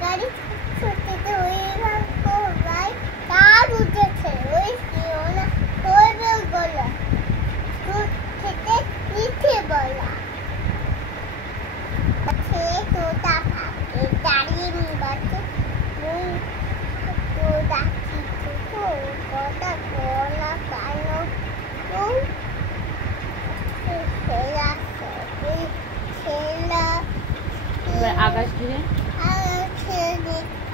গাড়ি ছুটিতে ওই ভাই তার উঠেছে ওই না হইবে গলা খেতে নিচে বলা সে তোতা পাকে দাঁড়িয়ে নিবাতে তো ডাকি তো কথা গলা কানো তো সেরা সেরা আকাশ ঘিরে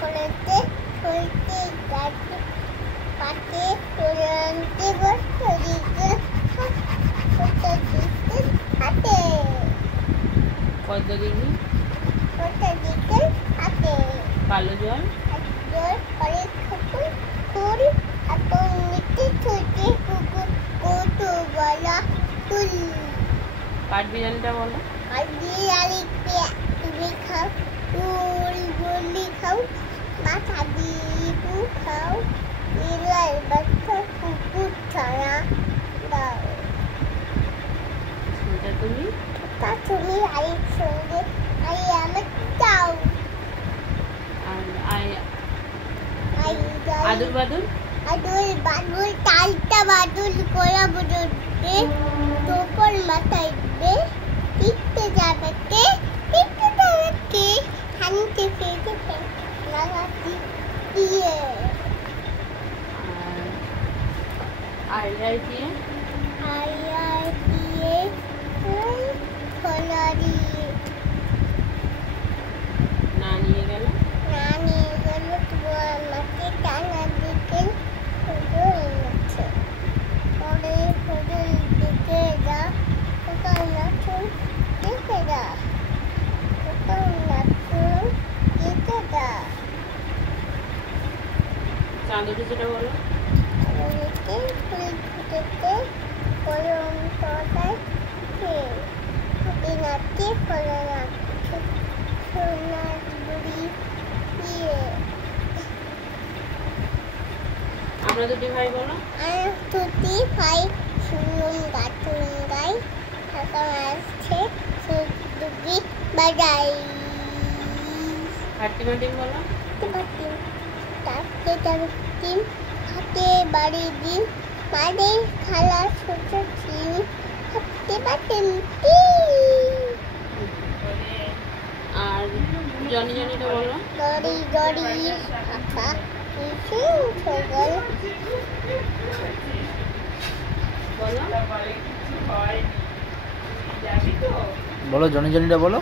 কলেতে হইতে গাছে পাতে তোরন্তে বসে দিকে হাতে কত ডিগ্রি দিকে হাতে কালো জল জল পরে খপুর ফুল আপন নিতে ছুটে কুকুর কত বলা ফুল কাঠ বিরিয়ানিটা বলো আর বিরিয়ানি তুমি খাও ফুল বলি খাও মাথা দিয়ে খাও বিড়াল বাচ্চা কুকুর ছাড়া দাও সেটা তুমি তা তুমি আরেক সঙ্গে আমার চাও আদুর বাদুর আদুল বাদুল তালটা বাদুল কোলা বুদুতে তোপর মাথায় দে টিকতে যাবে হানতে ফেটে লাগাতি দিয়ে আর দিয়ে খোলা দিয়ে না নিয়ে গেল তোমার মাকে টানা দিকে আছে পরে দিকে যা ওখান নাচুন দেখে যা ওখান নাচুন দেখে যা চাঁদ উঠেছেটা বলো কলম তলায় নাচে ফলে নাচছে সোনার বুড়ি দিয়ে আমরা দুটি ভাই বলো আর দুটি ভাই শুনুন গাই এখন আসছে দুটি বাজাই হাট্টি মাটিম বলো ডিম হাতে বাড়ি ডিম মাঝে খালা ছোট চিম হাতে বাটেন আর জনি জনিটা বলো গড়ি আঁকা ছগল বলো জনি জনিটা বলো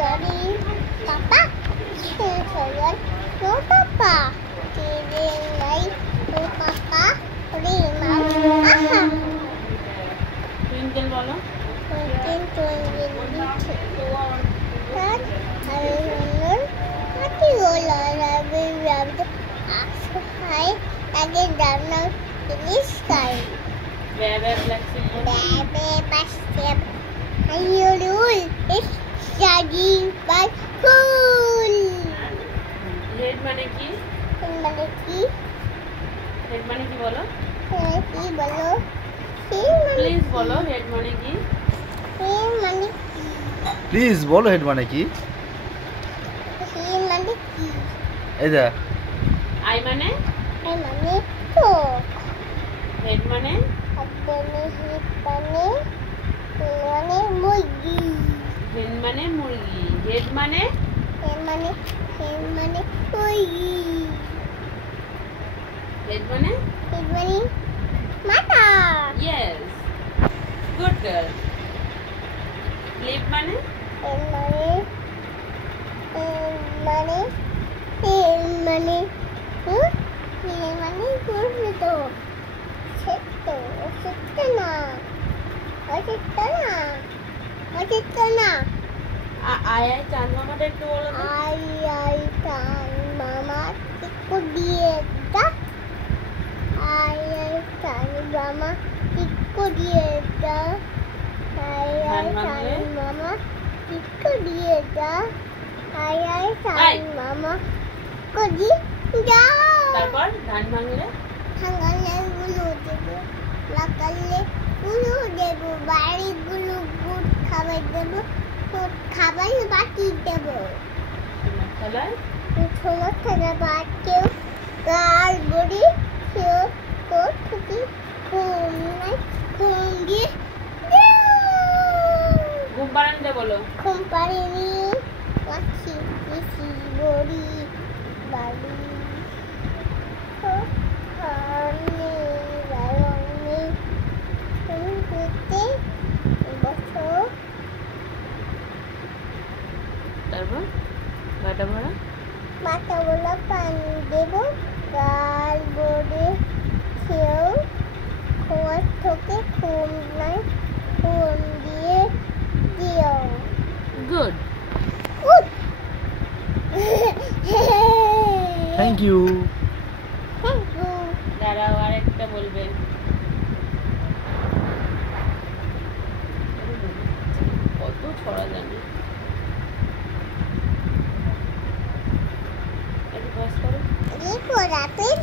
গড়ি পাপা ছগল নো পাপা তেরে নাই নো পাপা রে মা আহা টুইঙ্কেল বলো টুইঙ্কেল লিটল তার আর হাতি গোলা রাবে রাবে আসহাই আগে জানো স্কাই বেবে ফ্লেক্সিবল বেবে বাসে আইরুল ইস জাগি বাই ফুল হেড মানে কি হেড মানে কি বলো কি বলো প্লিজ বলো হেড মানে কি প্লিজ বলো হেড মানে কি এই যা আই মানে চোখ হেড মানে মুরগি হেড মানে মুরগি হেড মানে মুরগি হেড মানে মাথা ইয়েস গুড গার্ল লিপ মানে আই আই চাঁদ মামাটা একটু বলো তো চাঁদ মামা টিকু দিয়ে দা চাঁদ মামা টিকু দিয়ে দা চাঁদ মামা টিকু দিয়ে দা চাঁদ মামা কদি যা তারপর ধান ভাঙলে ভাঙলে গুলো দেবো লাগালে গুলো দেবো বাড়িগুলো গুড় খাবার দেবো খাবার বাটি দেবো থালায় ছোট থাকা বাচ্চাও গাল বড়ি কেউ কোট থেকে ঘুম নাই ঘুম দিয়ে ঘুম পাড়ানোটা বলো। ঘুম পাড়িনি পাখি পিসি বড়ি বাড়ি হানি বারণি তুমি দেখতে বছর তারপর গাটা ভরা মাথা বলা পানি দেব গাল বড়ে খেয়েও খোয়ার থেকে ঘুম নাই ঘুম দিয়ে দিও গুড। উঠ থ্যাংক ইউ। দাঁড়াও আর একটা বলবে। কত ছড়া জানে। একটু বস করো। এরপর আপেল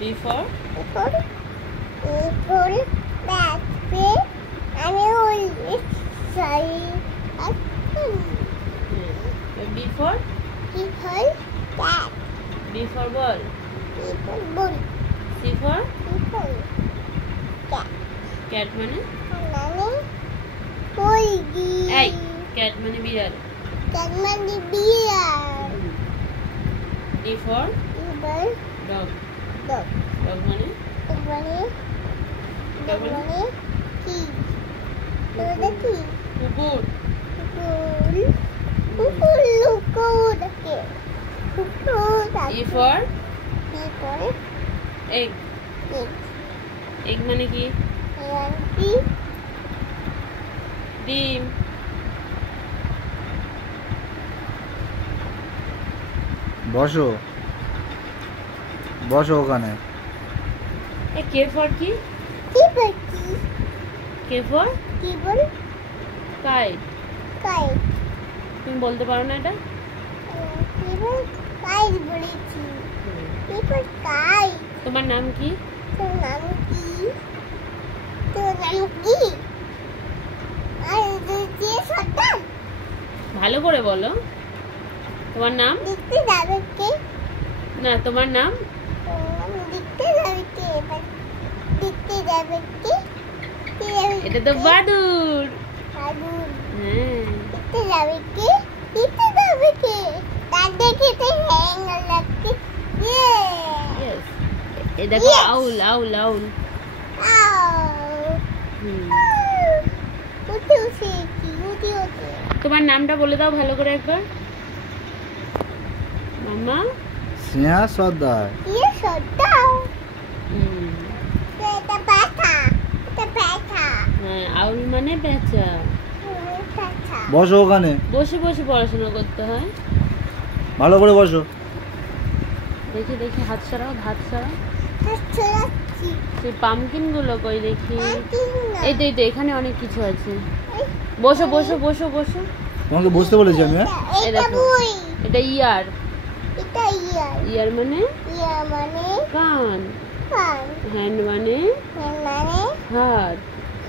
বিফোর এরপর ব্যাট পে আমি ওই সাই বিফোর কি হয় ব্যাট বিফোর বল এরপর বল সি ফর এরপর ক্যাট ক্যাট মানে মানে মুরগি এই ক্যাট মানে বিড়াল। ক্যাট মানে বিড়াল ডি ফর এবার ডগ ডগ ডগ মানে এবারে এবারে কি ওটা কি কুকুর। কুকুর কুকুর লুকোও দেখে কুকুর ই ফর এরপর এগ এগ এগ মানে কি আন্টি ডিম। বসো বসো ওখানে। এ কে ফর কি কি বলছি কে ফর কি বল কাইট। কাই তুমি বলতে পারো না এটা? কি বল কাই বলেছি কি বল কাই তোমার নাম কি? তোর নাম কি তোর নাম কি আর তুই সদা ভালো করে বলো। তোমার নাম? দেখতে যাবে কে না তোমার নাম? দেখতে যাবে কে এবার দেখতে যাবে কে এটা তো বাদুর। বাদুর হ্যাঁ দেখতে যাবে কে দেখতে যাবে কে তার দেখে তো হ্যাং লাগছে yes এ দেখো Yes. আউল আউল আউল। হুম। উঠে উঠে উঠে উঠে তোমার নামটা বলে দাও ভালো করে একবার। মামা স্নেহা সর্দার। ইয়ে সদাও হুম। এটা পাতা এটা পাতা হ্যাঁ আউল মানে পেঁচা। পাতা বসো ওখানে, বসে বসে পড়াশোনা করতে হয়। ভালো করে বসো। দেখি দেখি হাত সরাও হাত সরাও। চলাচ্ছি সেই পামকিন গুলো কই দেখি। না এই তো এখানে অনেক কিছু আছে। বসো বসো বসো বসো। তোমাকে বসতে বলেছি আমি। হ্যাঁ এই এটা দেখো। বই এটা ইয়ার। এটা ইয়ার ইয়ার মানে ইয়ার মানে কান। কান হ্যান্ড মানে হ্যান্ড মানে হাত।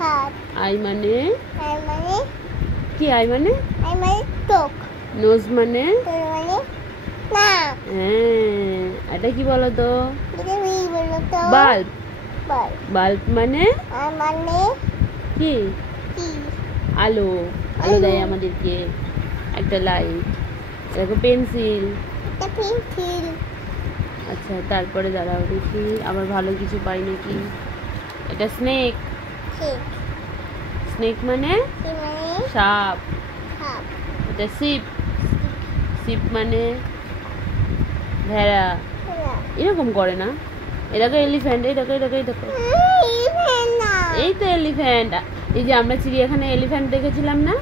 হাত আই মানে হ্যান্ড মানে কি? আই মানে আই মানে চোখ নোজ মানে তোর মানে নাক হ্যাঁ এটা কি বলো তো? এটা কি বলো তো বাল্ব। বল বাল্ব মানে আর মানে কি? কি আলো। আলো দেয় আমাদেরকে একটা লাইট। দেখো পেন্সিল। এটা পেন্সিল আচ্ছা তারপরে দাঁড়াও দেখি আবার ভালো কিছু পাই নাকি। এটা স্নেক। ঠিক স্নেক মানে কি মানে সাপ। সাপ এটা সিপ। সিপ মানে ভেড়া। এরকম করে না। এটাকে এলিফ্যান্ট। এই দেখো এই দেখো এই দেখো এই তো এলিফ্যান্ট। এই যে আমরা চিড়িয়াখানায় এলিফ্যান্ট দেখেছিলাম না।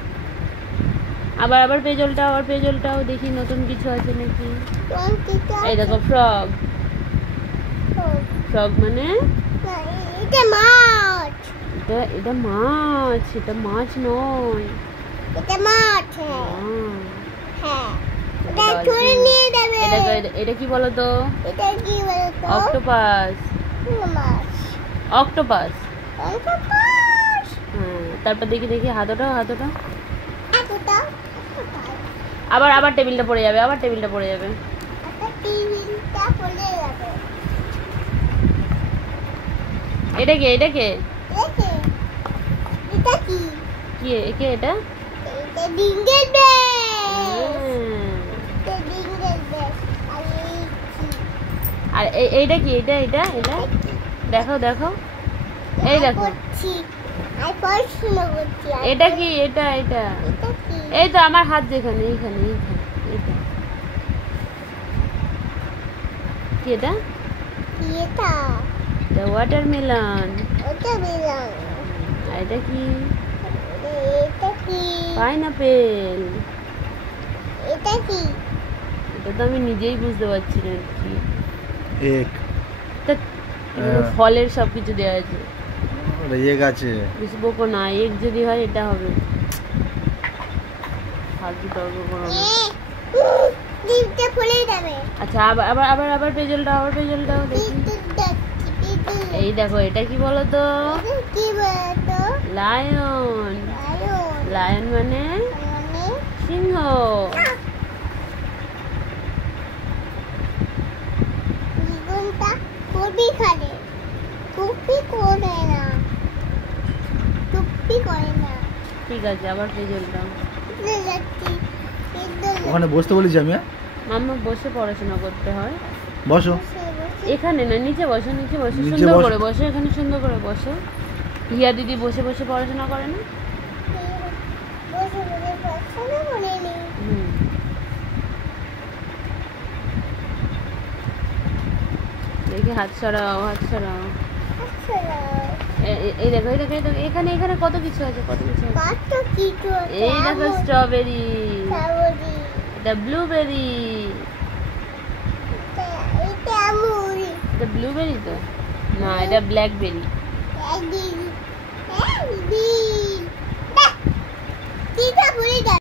আবার আবার পেজলটাও আবার পেজলটাও দেখি নতুন কিছু আছে নাকি। এই দেখো ফ্রগ। ফ্রগ মানে এটা মাছ এটা এটা মাছ। এটা মাছ নয়। এটা মাছ হ্যাঁ এটা ধরে নিয়ে যাবে এটা কি বলতো? এটা কি বলতো অক্টোপাস। মাছ অক্টোপাস। অক্টোপাস হ্যাঁ তারপর দেখি দেখি হাতটা হাতটা। এতটা আবার আবার টেবিলটা পড়ে যাবে আবার টেবিলটা পড়ে যাবে। টিফিনটা পড়ে যাবে। এটা কে এটা কে দেখে এটা কি? কে এটা এটা ডিঙ্গেল বেল। হুম। এটা ডিঙ্গেল বেল। আর এই কি? আর এইটা কি এটা এটা এটা দেখো দেখো এই দেখো করছি আর পড়াশোনা করছি। আর এটা কি এটা এটা এটা কি? এই তো আমার হাত যেখানে এইখানে এইখানে এইটা কি এটা কি এটা? এটা ওয়াটারমেলন ওটা বেলাম। আর এটা কি এটা কি? পাইনাপেল এটা কি? এটা তো আমি নিজেই বুঝতে পারছি না কি এক ধ্যাৎ, এখানে ফলের সব কিছু দেওয়া আছে এক আছে। বুঝবো কো না এক যদি হয় এটা হবে ফালতু তর্ক করো না। ডিমটা পড়ে যাবে। আচ্ছা আবার আবার আবার আবার পেজলটাও দেখি এই দেখো এটা কি বলো তো কি বলতো? Lion lion. লায়ন মানে মানে সিংহ জীবনটা কবি খালে টুপি করে না। টুপি করে না। ঠিক আছে আবার পেজলটাও বুঝতে যাচ্ছি কিন্তু ওখানে বসতে বলেছি আমি, হ্যাঁ? মাম্মা বসে পড়াশোনা করতে হয় বসো। বসে বসে এখানে না নিচে বসো নিচে সুন্দর বসো। করে বসো এখানে সুন্দর করে বসো হিয়া দিদি বসে বসে পড়াশোনা করে না বসে বসে পড়াশোনা করে নি। হুম। দেখি হাত সরাও আচ্ছা এই দেখো এখানে এখানে কত কিছু আছে কত কিছু আছে কত কিছু আছে। এই দেখো স্ট্রবেরি স্ট্রবেরি। এটা ব্লুবেরি এটা আমুল। এটা ব্লুবেরি তো না এটা ব্ল্যাকবেরি একদিন একদিন কিটা পড়ে যাবে।